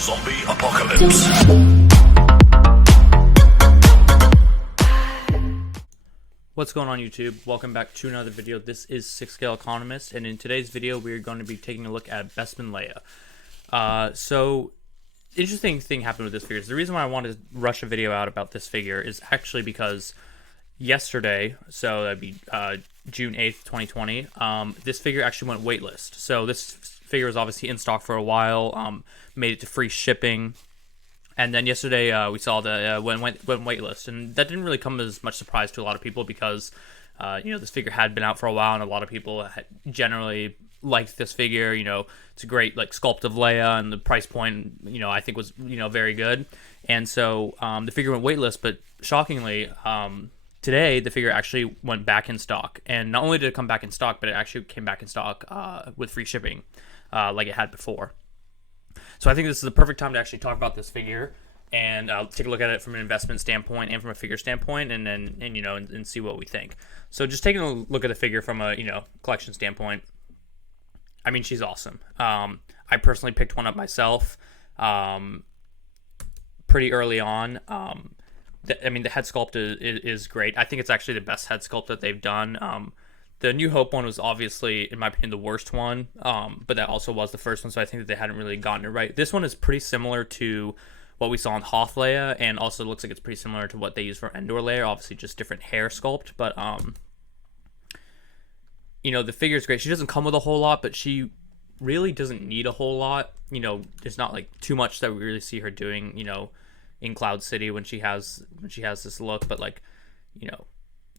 Zombie Apocalypse. What's going on YouTube? Welcome back to another video. This is 6-Scale Economist, and in today's video we're going to be taking a look at Bespin Leia. So interesting thing happened with this figure. The reason why I wanted to rush a video out about this figure is actually because yesterday, so that'd be June 8th, 2020, this figure actually went waitlist. So this figure was obviously in stock for a while, made it to free shipping, and then yesterday we saw that went waitlist, and that didn't really come as much surprise to a lot of people because this figure had been out for a while, and a lot of people had generally liked this figure. It's a great sculpt of Leia, and the price point I think was very good, and so the figure went waitlist. But shockingly, today the figure actually went back in stock, and not only did it come back in stock, but it actually came back in stock with free shipping, like it had before. So I think this is the perfect time to actually talk about this figure and take a look at it from an investment standpoint and from a figure standpoint, and see what we think. So just taking a look at the figure from a collection standpoint, I mean, she's awesome. I personally picked one up myself pretty early on. The head sculpt is great. I think it's actually the best head sculpt that they've done. The New Hope one was obviously, in my opinion, the worst one, but that also was the first one, so I think that they hadn't really gotten it right. This one is pretty similar to what we saw in Hoth Leia, and also looks like it's pretty similar to what they use for Endor Leia, obviously just different hair sculpt, but, the figure is great. She doesn't come with a whole lot, but she really doesn't need a whole lot. There's not, too much that we really see her doing, in Cloud City when she has this look, but,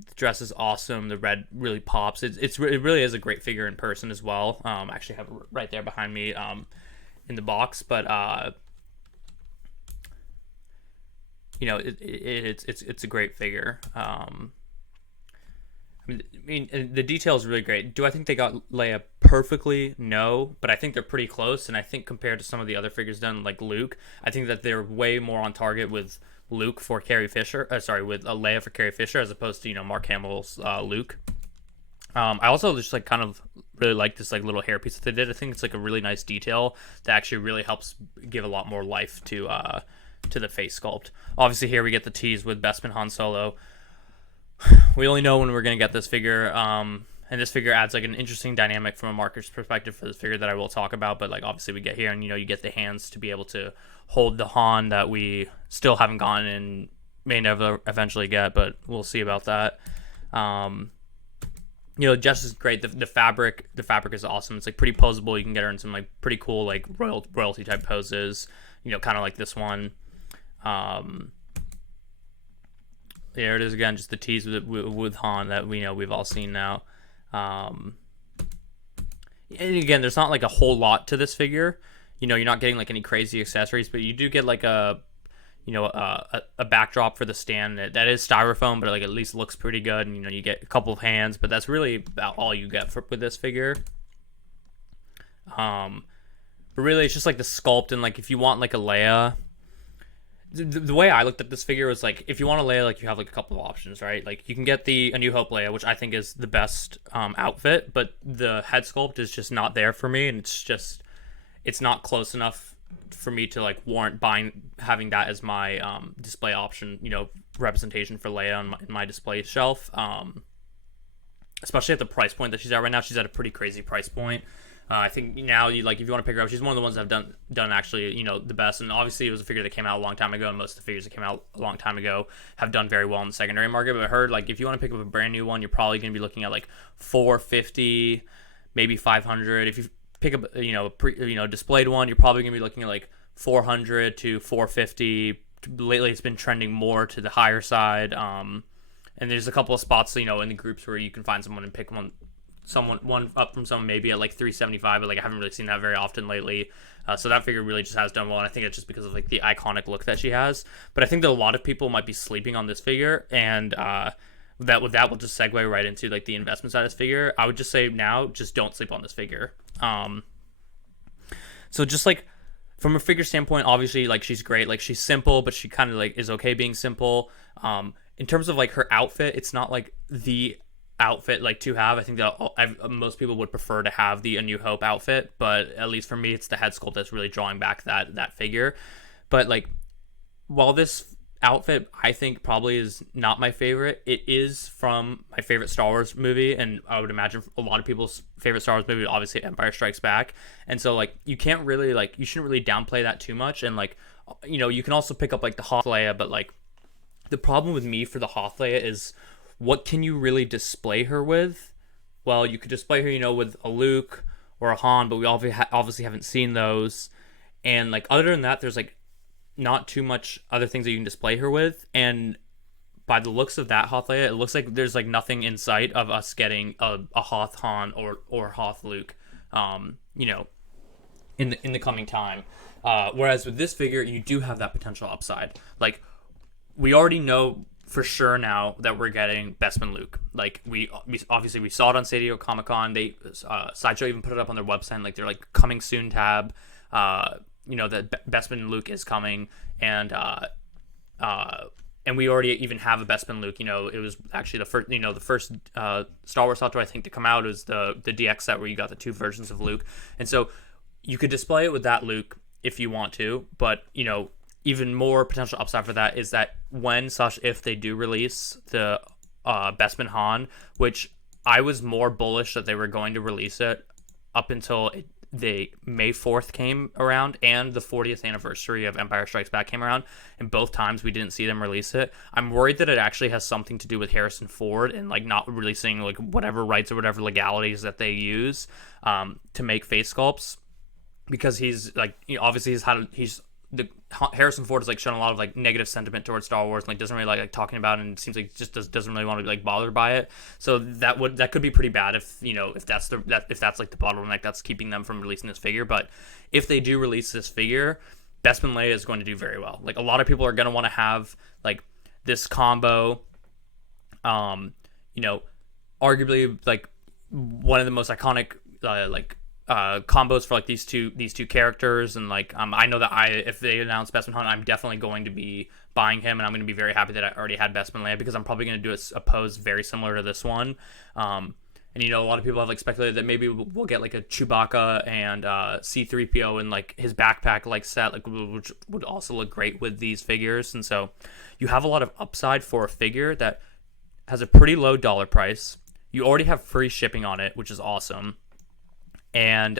the dress is awesome. The red really pops. It really is a great figure in person as well. I actually have it right there behind me in the box. But it's a great figure. The detail is really great. Do I think they got Leia perfectly? No, but I think they're pretty close. And I think compared to some of the other figures done, like Luke, I think that they're way more on target with Luke for Carrie Fisher. With Leia for Carrie Fisher, as opposed to Mark Hamill's Luke. I also just kind of really like this little hair piece that they did. I think it's a really nice detail that actually really helps give a lot more life to the face sculpt. Obviously, here we get the tease with Bespin Han Solo. We only know when we're gonna get this figure. And this figure adds an interesting dynamic from a marker's perspective for this figure that I will talk about. But obviously we get here, and you get the hands to be able to hold the Han that we still haven't gotten and may never eventually get, but we'll see about that. Jess is great. The fabric is awesome. It's pretty posable. You can get her in some pretty cool royalty type poses. Kind of like this one. There it is again, just the tease with Han that we've all seen now. And again, there's not a whole lot to this figure. You're not getting any crazy accessories, but you do get a backdrop for the stand that is styrofoam, but at least looks pretty good. And you get a couple of hands, but that's really about all you get with this figure. But really, it's just the sculpt, and if you want a Leia. The way I looked at this figure was if you want a Leia, you have a couple of options, right? You can get A New Hope Leia, which I think is the best outfit, but the head sculpt is just not there for me, and it's not close enough for me to warrant having that as my display option, representation for Leia in my display shelf. Especially at the price point that she's at right now. She's at a pretty crazy price point. I think now if you want to pick her up, she's one of the ones that have done actually the best. And obviously it was a figure that came out a long time ago, and most of the figures that came out a long time ago have done very well in the secondary market. But I heard if you want to pick up a brand new one, you're probably going to be looking at $450, maybe $500. If you pick up a displayed one, you're probably going to be looking at $400 to $450. Lately it's been trending more to the higher side. And there's a couple of spots in the groups where you can find someone and pick one up from someone maybe at $375, but I haven't really seen that very often lately. So that figure really just has done well, and I think it's just because of the iconic look that she has. But I think that a lot of people might be sleeping on this figure, and that will just segue right into the investment side of this figure. I would just say now, just don't sleep on this figure. So just from a figure standpoint, obviously she's great. She's simple, but she kind of is okay being simple. In terms of her outfit, it's not the outfit like to have. I think that most people would prefer to have the A New Hope outfit, but at least for me, it's the head sculpt that's really drawing back that figure. But like, while this outfit I think probably is not my favorite, it is from my favorite Star Wars movie, and I would imagine a lot of people's favorite Star Wars movie, obviously Empire Strikes Back. And so like, you can't really like, you shouldn't really downplay that too much. And like, you can also pick up like the Hoth Leia, but like, the problem with me for the Hoth Leia is, what can you really display her with? Well, you could display her, with a Luke or a Han, but we obviously haven't seen those. And like, other than that, there's like not too much other things that you can display her with. And by the looks of that Hoth Leia, it looks like there's like nothing in sight of us getting a Hoth Han or Hoth Luke, in the coming time. Whereas with this figure, you do have that potential upside. Like, we already know for sure now that we're getting Bespin Luke. Like, we obviously we saw it on San Diego Comic-Con. They Sideshow even put it up on their website. Like, they're like, coming soon tab. That Bespin Luke is coming, and we already even have a Bespin Luke. It was actually the first Star Wars hot toy I think to come out is the DX set where you got the two versions of Luke, and so you could display it with that Luke if you want to, but even more potential upside for that is that if they do release the Bespin Han, which I was more bullish that they were going to release it up until the May 4th came around and the 40th anniversary of Empire Strikes Back came around, and both times we didn't see them release it. I'm worried that it actually has something to do with Harrison Ford and like not releasing like whatever rights or whatever legalities that they use to make face sculpts, because he's like, obviously Harrison Ford has like shown a lot of like negative sentiment towards Star Wars, and like doesn't really like talking about it, and it seems like just doesn't really want to be like bothered by it. So that could be pretty bad if that's like the bottleneck that's keeping them from releasing this figure. But if they do release this figure, Bespin Leia is going to do very well. Like, a lot of people are going to want to have like this combo, arguably like one of the most iconic combos for like these two characters. And like, I know that if they announce Bespin Han, I'm definitely going to be buying him, and I'm going to be very happy that I already had Bespin Leia, because I'm probably going to do a pose very similar to this one. And a lot of people have like speculated that maybe we'll get like a Chewbacca and C-3PO and like his backpack like set, like, which would also look great with these figures. And so you have a lot of upside for a figure that has a pretty low dollar price. You already have free shipping on it, which is awesome. And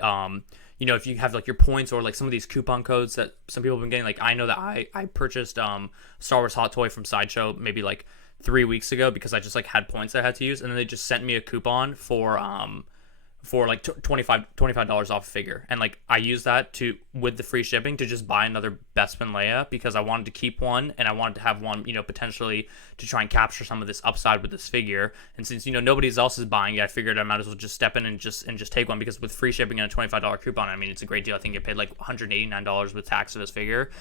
if you have like your points or like some of these coupon codes that some people have been getting, like, I know that I purchased Star Wars hot toy from Sideshow maybe like 3 weeks ago, because I just like had points I had to use, and then they just sent me a coupon for like $25 off a figure, and like I used that with the free shipping to just buy another Bespin Leia, because I wanted to keep one, and I wanted to have one potentially to try and capture some of this upside with this figure. And since nobody else is buying it, I figured I might as well just step in and just take one, because with free shipping and a $25 coupon, I mean, it's a great deal. I think you paid like $189 with tax for this figure,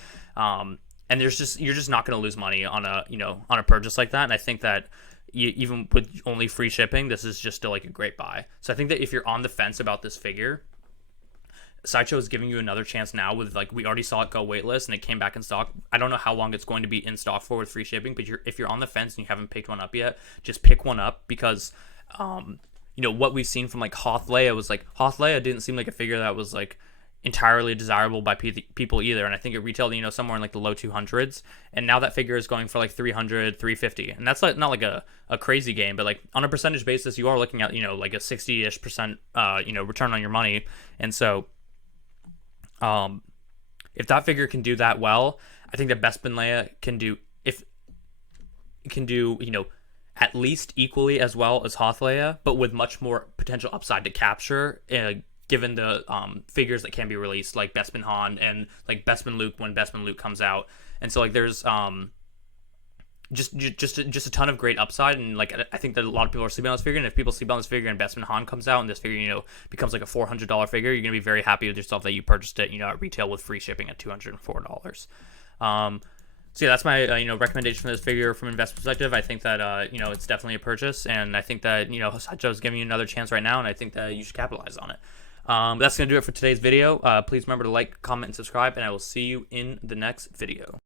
and you're just not going to lose money on a purchase like that. And I think that even with only free shipping, this is just still like a great buy. So I think that if you're on the fence about this figure, Sideshow is giving you another chance now with, like, we already saw it go waitlist and it came back in stock. I don't know how long it's going to be in stock for with free shipping, but if you're on the fence and you haven't picked one up yet, just pick one up, because what we've seen from like Hoth Leia was like, Hoth Leia didn't seem like a figure that was like entirely desirable by people either, and I think it retailed somewhere in like the low 200s, and now that figure is going for like 300, 350, and that's like not like a crazy game, but like on a percentage basis you are looking at like a 60-ish% return on your money. And so if that figure can do that well, I think that Bespin Leia can do at least equally as well as Hoth Leia, but with much more potential upside to capture, given the figures that can be released, like Bespin Han and like Bespin Luke when Bespin Luke comes out. And so like there's just a ton of great upside, and like I think that a lot of people are sleeping on this figure, and if people sleep on this figure and Bespin Han comes out and this figure becomes like a $400 figure, you're gonna be very happy with yourself that you purchased it at retail with free shipping at $204. So yeah, that's my recommendation for this figure from investment perspective. I think that it's definitely a purchase, and I think that Sideshow is giving you another chance right now, and I think that you should capitalize on it. That's going to do it for today's video. Please remember to like, comment, and subscribe, and I will see you in the next video.